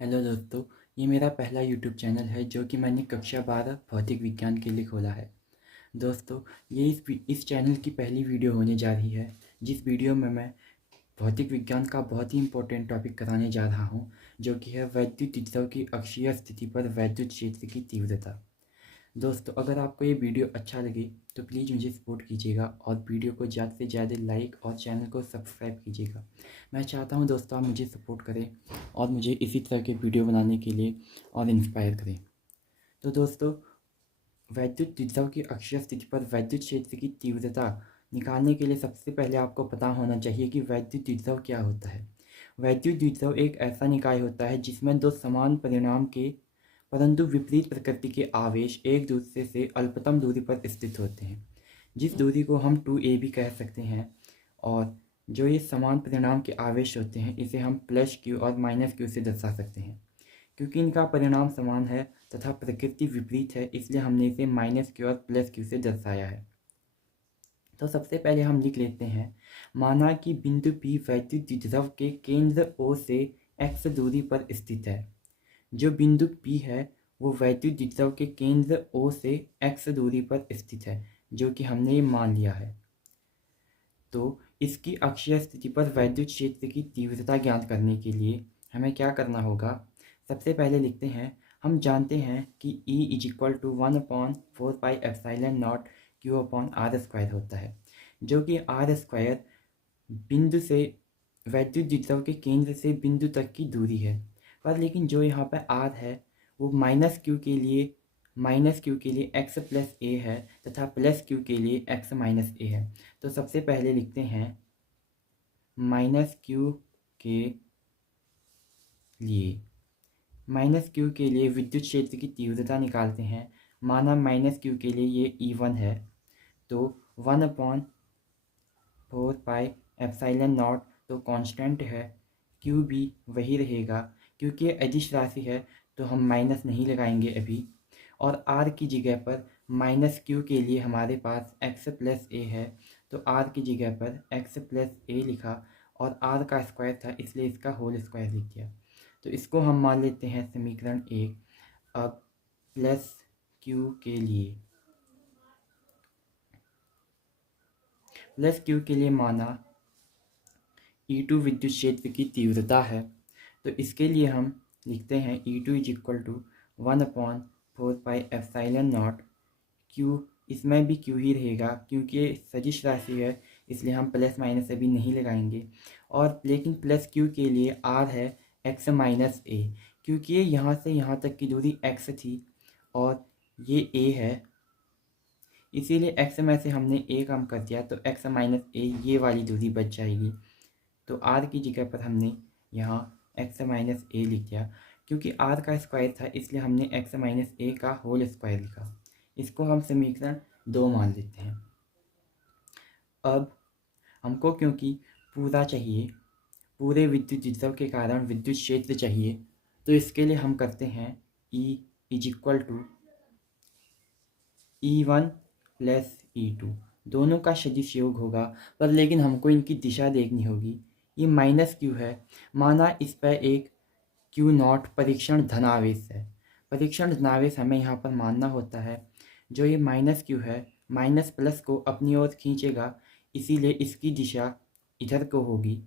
Hello दोस्तों, ये मेरा पहला यूट्यूब चैनल है जो कि मैंने कक्षा 12 भौतिक विज्ञान के लिए खोला है। दोस्तों, ये इस चैनल की पहली वीडियो होने जा रही है, जिस वीडियो में मैं भौतिक विज्ञान का बहुत ही इम्पोर्टेंट टॉपिक कराने जा रहा हूँ, जो कि है वैद्युत विभव की अक्षीय स्थिति पर वैद्युत क्षेत्र की तीव्रता। दोस्तों, अगर आपको ये वीडियो अच्छा लगे तो प्लीज़ मुझे सपोर्ट कीजिएगा और वीडियो को ज़्यादा से ज़्यादा लाइक और चैनल को सब्सक्राइब कीजिएगा। मैं चाहता हूँ दोस्तों, आप मुझे सपोर्ट करें और मुझे इसी तरह के वीडियो बनाने के लिए और इंस्पायर करें। तो दोस्तों, वैद्युत विभव की अक्षीय स्थिति पर वैद्युत क्षेत्र की तीव्रता निकालने के लिए सबसे पहले आपको पता होना चाहिए कि वैद्युत विभव क्या होता है। वैद्युत विभव एक ऐसा निकाय होता है जिसमें दो समान परिणाम के परंतु विपरीत प्रकृति के आवेश एक दूसरे से अल्पतम दूरी पर स्थित होते हैं, जिस दूरी को हम 2a भी कह सकते हैं। और जो ये समान परिणाम के आवेश होते हैं, इसे हम प्लस क्यू और माइनस क्यू से दर्शा सकते हैं। क्योंकि इनका परिणाम समान है तथा प्रकृति विपरीत है, इसलिए हमने इसे माइनस क्यू और प्लस क्यू से दर्शाया है। तो सबसे पहले हम लिख लेते हैं, माना कि बिंदु P वैद्युत विभव के केंद्र O से x दूरी पर स्थित है। जो बिंदु P है वो वैद्युत विभव के केंद्र O से x दूरी पर स्थित है, जो कि हमने ये मान लिया है। तो इसकी अक्षीय स्थिति पर वैद्युत क्षेत्र की तीव्रता ज्ञात करने के लिए हमें क्या करना होगा। सबसे पहले लिखते हैं, हम जानते हैं कि E is equal to 1/4πε0 Q/r² होता है, जो कि r² बिंदु से वैद्युत विभव के केंद्र से बिंदु तक की दूरी है। पर लेकिन जो यहाँ पर r है वो माइनस क्यू के लिए x प्लस ए है तथा प्लस क्यू के लिए x माइनस ए है। तो सबसे पहले लिखते हैं, माइनस क्यू के लिए विद्युत क्षेत्र की तीव्रता निकालते हैं। माना माइनस क्यू के लिए ये E1 है, तो 1/4πε0 तो कांस्टेंट है, क्यू भी वही रहेगा क्योंकि ये अदिश राशि है, तो हम माइनस नहीं लगाएंगे अभी। और r की जगह पर माइनस क्यू के लिए हमारे पास x प्लस ए है, तो r की जगह पर x प्लस ए लिखा और r का स्क्वायर था इसलिए इसका होल स्क्वायर लिख दिया। तो इसको हम मान लेते हैं समीकरण 1। अब प्लस क्यू के लिए माना E2 विद्युत क्षेत्र की तीव्रता है, तो इसके लिए हम लिखते हैं E2 is equal to 1/4πε0 Q। इसमें भी Q ही रहेगा क्योंकि ये सदिश राशि है, इसलिए हम प्लस माइनस अभी नहीं लगाएंगे। और लेकिन प्लस Q के लिए R है x माइनस ए, क्योंकि ये यहाँ से यहाँ तक की दूरी x थी और ये a है, इसीलिए x में से हमने a कम कर दिया, तो x माइनस ए ये वाली दूरी बच जाएगी। तो r की जगह पर हमने यहाँ x माइनस ए लिख दिया। क्योंकि r का स्क्वायर था इसलिए हमने x माइनस ए का होल स्क्वायर लिखा। इसको हम समीकरण 2 मान लेते हैं। अब हमको क्योंकि पूरा चाहिए, पूरे विद्युत विभव के कारण विद्युत क्षेत्र चाहिए, तो इसके लिए हम करते हैं E is equal to E1 plus E2, दोनों का सदिश योग होगा। पर लेकिन हमको इनकी दिशा देखनी होगी। ये माइनस क्यू है, माना इस पर एक Q0 परीक्षण धनावेश है। परीक्षण धनावेश हमें यहाँ पर मानना होता है। जो ये माइनस क्यू है, माइनस प्लस को अपनी ओर खींचेगा, इसीलिए इसकी दिशा इधर को होगी।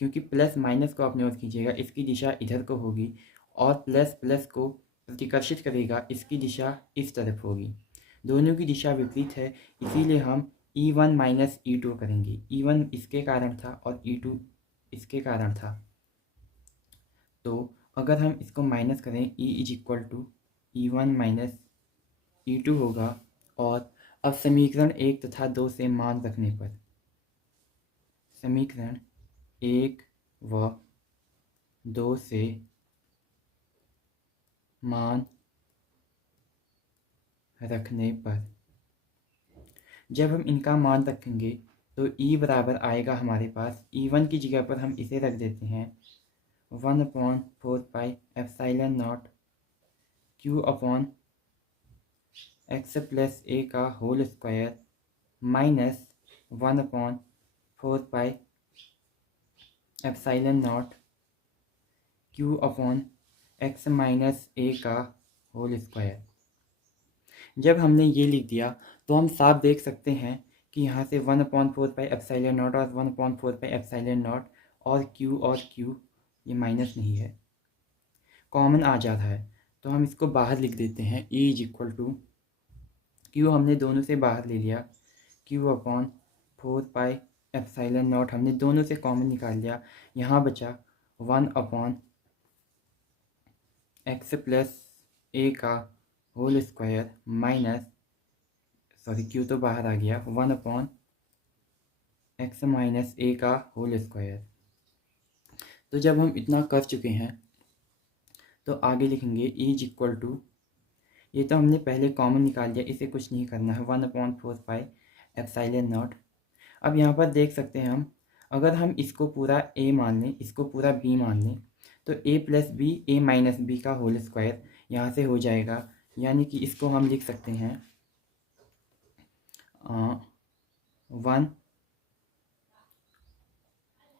क्योंकि प्लस माइनस को अपनी ओर खींचेगा, इसकी दिशा इधर को होगी। और प्लस प्लस को प्रतिकर्षित करेगा, इसकी दिशा इस तरफ होगी। दोनों की दिशा विपरीत है, इसीलिए हम E1 माइनस E2 करेंगे। E1 इसके कारण था और E2 इसके कारण था। तो अगर हम इसको माइनस करें, E is equal to E1 minus E2 होगा। और अब समीकरण 1 तथा 2 से मान रखने पर, समीकरण 1 व 2 से मान रखने पर, जब हम इनका मान रखेंगे तो E बराबर आएगा हमारे पास, E1 की जगह पर हम इसे रख देते हैं 1/4πε0 Q upon x plus a का whole square minus 1/4πε0 Q upon x minus a का होल स्क्वायर। जब हमने ये लिख दिया तो हम साफ देख सकते हैं कि यहाँ से 1/4 पाई एप्सिलॉन नॉट और 1/4 पाई एप्सिलॉन नॉट और क्यू ये माइनस नहीं है, कॉमन आ जाता है। तो हम इसको बाहर लिख देते हैं। E is equal to Q हमने दोनों से बाहर ले लिया, Q/4 पाई एप्सिलॉन नॉट हमने दोनों से कॉमन निकाल लिया। यहाँ बचा 1/x प्लस ए का whole square minus, sorry Q तो बाहर आ गया, 1/x माइनस ए का होल स्क्वायर। तो जब हम इतना कर चुके हैं तो आगे लिखेंगे E इज इक्वल टू, ये तो हमने पहले कॉमन निकाल लिया, इसे कुछ नहीं करना है, 1/4 पाई एप्सिलॉन नॉट। अब यहाँ पर देख सकते हैं हम, अगर हम इसको पूरा a मान लें, इसको पूरा b मान लें, तो a plus b a minus b का होल स्क्वायर यहाँ से हो जाएगा। यानी कि इसको हम लिख सकते हैं 1,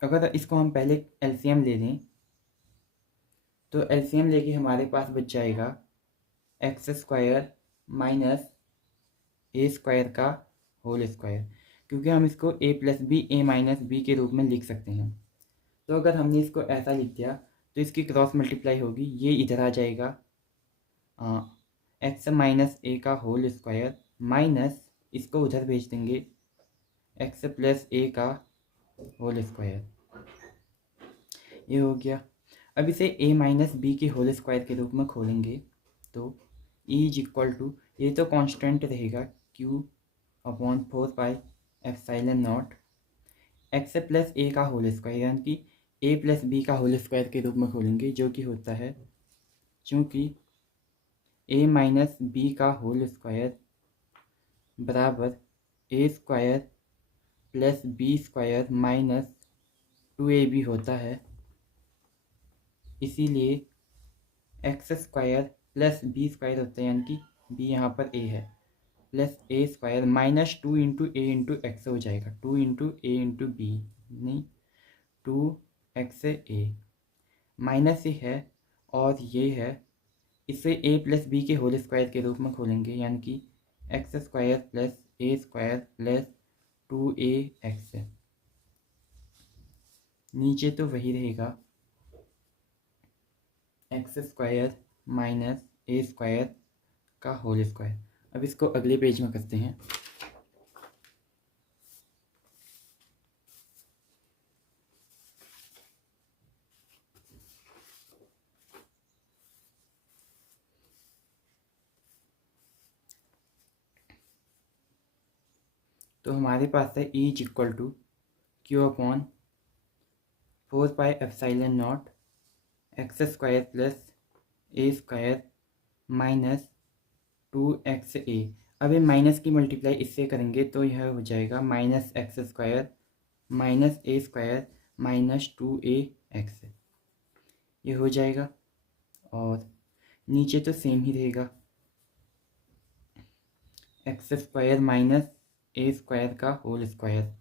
अगर इसको हम पहले एलसीएम ले लें तो एलसीएम लेके हमारे पास बच जाएगा x square minus a square का होल स्क्वायर, क्योंकि हम इसको a plus b a minus b के रूप में लिख सकते हैं। तो अगर हमने इसको ऐसा लिख दिया तो इसकी क्रॉस मल्टीप्लाई होगी, ये इधर आ जाएगा एक्स माइनस ए का होल स्क्वायर माइनस, इसको उधर भेज देंगे, एक्स प्लस ए का होल स्क्वायर। ये हो गया। अब इसे a माइनस बी के होल स्क्वायर के रूप में खोलेंगे तो E इज इक्वल टू, ये तो कांस्टेंट रहेगा, Q/4 pi epsilon naught x plus a का होल स्क्वायर, यानी कि a प्लस बी का होल स्क्वायर के रूप में खोलेंगे, जो कि होता है, चूँकि a माइनस बी का होल स्क्वायर बराबर a square plus b square minus 2ab होता है, इसीलिए x square plus b square होता है, यानी कि b यहाँ पर a है, plus a square minus 2 into a into x हो जाएगा, 2 इंटू ए इंटू बी, नहीं 2x a माइनस ये है और ये है, इसे a प्लस बी के होल स्क्वायर के रूप में खोलेंगे, यानी कि x square plus a square plus 2ax, नीचे तो वही रहेगा x square minus a square का होल स्क्वायर। अब इसको अगले पेज में करते हैं। तो हमारे पास है E is equal to Q/4 pi epsilon naught x square plus a square minus 2xa। अब ये माइनस की मल्टीप्लाई इससे करेंगे तो यह हो जाएगा minus x square minus a square minus 2ax, ये हो जाएगा। और नीचे तो सेम ही रहेगा, x square minus a square का होल स्क्वायर।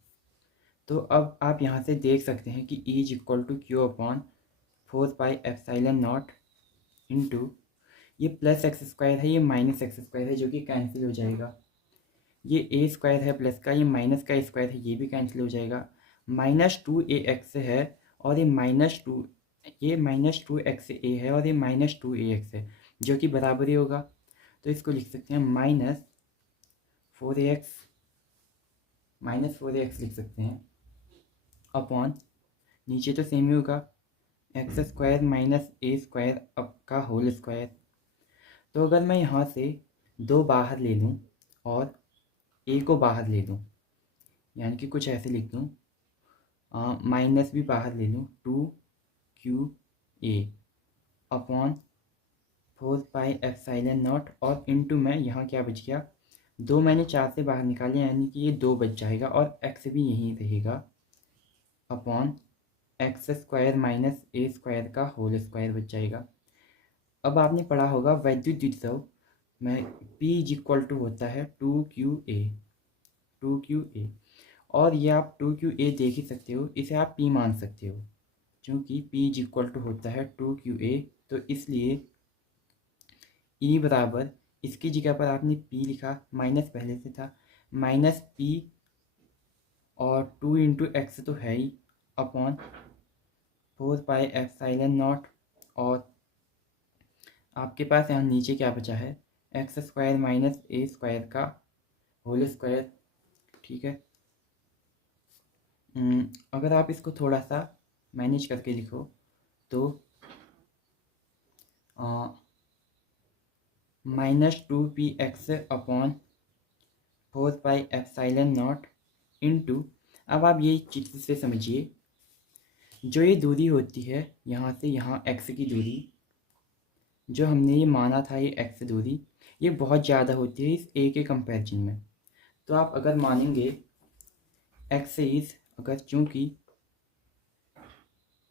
तो अब आप यहाँ से देख सकते हैं कि E is equal to Q/4 pi epsilon naught into, ये प्लस एक्स स्क्वायर है, ये माइनस एक्स स्क्वायर है, जो कि कैंसिल हो जाएगा। ये ए स्क्वायर है प्लस का, ये माइनस का स्क्वायर है, ये भी कैंसिल हो जाएगा। माइनस 2ax है और ये माइनस 2xa है और ये माइनस 2ax है, जो कि बराबर ही होगा। तो इसको लिख सकते हैं माइनस 4ax लिख सकते हैं अपॉन, नीचे तो सेम ही होगा, x square minus a square अब का होल स्क्वायर। तो अगर मैं यहाँ से 2 बाहर ले लूँ और ए को बाहर ले लूँ, यानी कि कुछ ऐसे लिख दूँ, माइनस भी बाहर ले लूँ, 2qa upon 4 pi epsilon not, और इनटू में यहाँ क्या बच गया, 2 मैंने 4 से बाहर निकाले, यानी कि ये 2 बच जाएगा और एक्स भी यहीं रहेगा, upon x square minus a square का होल स्क्वायर बच जाएगा। अब आपने पढ़ा होगा वैद्युत द्विध्रुव में P इज इक्वल टू होता है 2qa, और ये आप 2qa देख ही सकते हो, इसे आप P मान सकते हो, क्योंकि P इज इक्वल टू होता है 2qa तो इसलिए ई बराबर इसकी जगह पर आपने पी लिखा, माइनस पहले से था, माइनस पी और 2 इंटू एक्स तो है ही अपॉन 4 पाई एप्सिलॉन नॉट, और आपके पास यहाँ नीचे क्या बचा है, x square minus a square का होल स्क्वायर। ठीक है, अगर आप इसको थोड़ा सा मैनेज करके लिखो तो -2px upon 4 pi epsilon naught into, अब आप ये चित्र से समझिए, जो ये दूरी होती है यहाँ से यहाँ x की दूरी, जो हमने ये माना था ये x दूरी, ये बहुत ज़्यादा होती है इस a के कंपैरिजन में। तो आप अगर मानेंगे x इज़, अगर चूँकि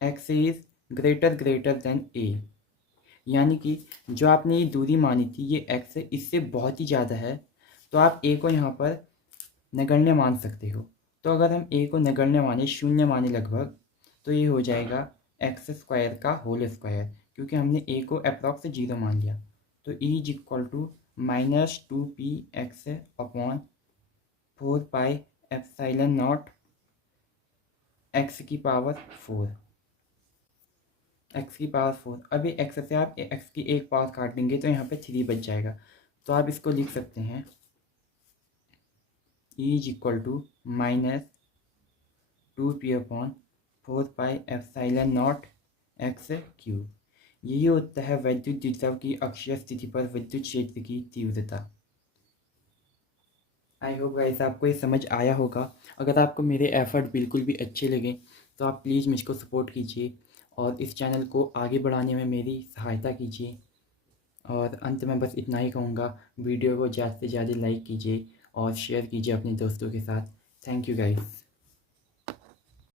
x is greater than a, यानी कि जो आपने ये दूरी मानी थी ये x है, इससे बहुत ही ज़्यादा है, तो आप a को यहाँ पर नगण्य मान सकते हो। तो अगर हम a को नगण्य माने, शून्य माने लगभग, तो ये हो जाएगा एक्स स्क्वायर का होल स्क्वायर, क्योंकि हमने a को अप्रॉक्स 0 मान लिया। तो e is equal to -2px upon 4 pi epsilon naught x की पावर 4, x की पावर 4। अभी x से आप x की एक पावर काट देंगे तो यहाँ पे 3 बच जाएगा। तो आप इसको लिख सकते हैं e is equal to -2p upon 4 pi epsilon naught x cube. यही होता है वैद्युत द्विध्रुव की अक्षीय स्थिति पर विद्युत क्षेत्र की तीव्रता। आई होप गाइस आपको ये समझ आया होगा। अगर आपको मेरे एफर्ट बिल्कुल भी अच्छे लगे तो आप प्लीज़ मुझको सपोर्ट कीजिए और इस चैनल को आगे बढ़ाने में मेरी सहायता कीजिए। और अंत में बस इतना ही कहूँगा, वीडियो को ज़्यादा से ज़्यादा लाइक कीजिए और शेयर कीजिए अपने दोस्तों के साथ। Thank you guys.